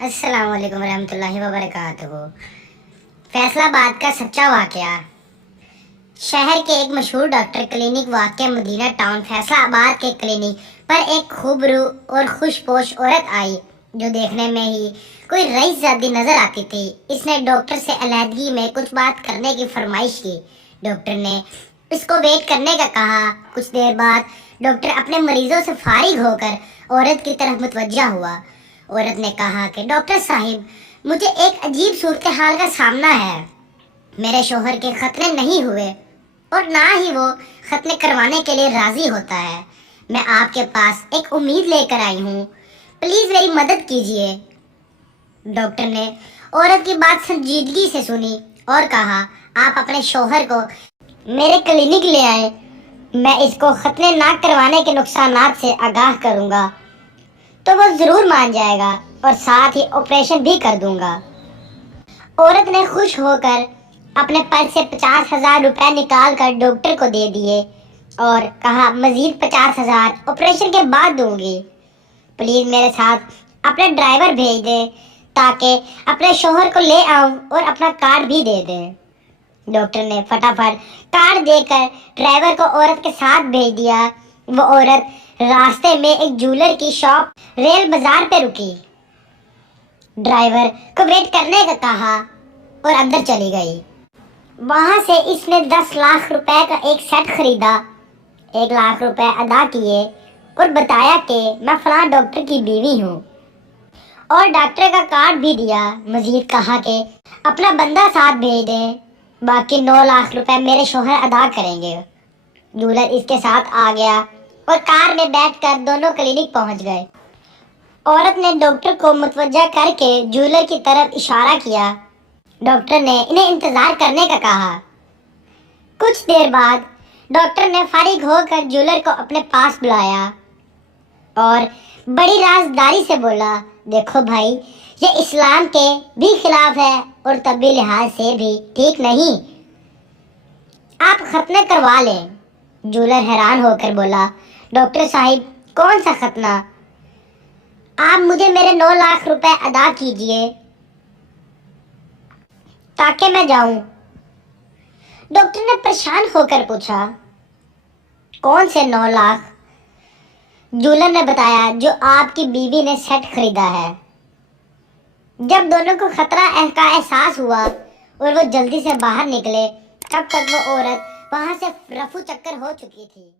अस्सलाम वालेकुम रहमतुल्लाहि व बरकातुहू। फैसलाबाद का सच्चा वाकया। शहर के एक मशहूर डॉक्टर क्लिनिक वाक़या मदीना टाउन फैसलाबाद के क्लिनिक पर एक खूबरू और खुशपोश औरत आई जो देखने में ही कोई रईसजादी नजर आती थी। इसने डॉक्टर से अलहदगी में कुछ बात करने की फरमाइश की। डॉक्टर ने इसको वेट करने का कहा। कुछ देर बाद डॉक्टर अपने मरीजों से फारिग होकर औरत की तरफ मुतवज्जा हुआ। औरत ने कहा कि डॉक्टर साहिब, मुझे एक अजीब सूरत हाल का सामना है। मेरे शोहर के खतने नहीं हुए और ना ही वो खतने करवाने के लिए राजी होता है। मैं आपके पास एक उम्मीद लेकर आई हूँ, प्लीज मेरी मदद कीजिए। डॉक्टर ने औरत की बात संजीदगी से सुनी और कहा, आप अपने शोहर को मेरे क्लिनिक ले आए, मैं इसको खतने ना करवाने के नुकसानात से आगाह करूंगा तो वो जरूर मान जाएगा और साथ ही ऑपरेशन भी कर दूंगा। औरत ने खुश होकर अपने पर्स से 50,000 रुपए निकाल कर डॉक्टर को दे दिए और कहा, मजीद 50,000 ऑपरेशन के बाद दूंगी। प्लीज मेरे साथ अपना ड्राइवर भेज दे ताकि अपने शोहर को ले आऊं और अपना कार्ड भी दे दे। डॉक्टर ने फटाफट कार्ड देकर ड्राइवर को औरत के साथ भेज दिया। वो औरत रास्ते में एक ज्वेलर की शॉप रेल बाजार पे रुकी। ड्राइवर को वेट करने का कहा और अंदर चली गई। वहां से इसने 10 लाख रुपए का एक सेट खरीदा, 1 लाख रुपए अदा किए और बताया कि मैं फलां डॉक्टर की बीवी हूँ और डॉक्टर का कार्ड भी दिया। मजीद कहा कि अपना बंदा साथ भेज दें, बाकी 9 लाख रुपए मेरे शोहर अदा करेंगे। ज्वेलर इसके साथ आ गया और कार में बैठकर दोनों क्लिनिक पहुंच गए। औरत ने डॉक्टर को मुतवज्जा करके ज्वेलर की तरफ इशारा किया। डॉक्टर ने इन्हें इंतजार करने का कहा। कुछ देर बाद डॉक्टर ने फारिग होकर ज्वेलर को अपने पास बुलाया और बड़ी राजदारी से बोला, देखो भाई, ये इस्लाम के भी खिलाफ है और तबी लिहाज से भी ठीक नहीं, आप खतने करवा लें। ज्वेलर हैरान होकर बोला, डॉक्टर साहिब, कौन सा खतना? आप मुझे मेरे 9 लाख रुपए अदा कीजिए ताकि मैं जाऊं। डॉक्टर ने परेशान होकर पूछा, कौन से 9 लाख? ज्वेलर ने बताया, जो आपकी बीवी ने सेट खरीदा है। जब दोनों को खतरा का एहसास हुआ और वो जल्दी से बाहर निकले, तब तक वो औरत वहां से रफू चक्कर हो चुकी थी।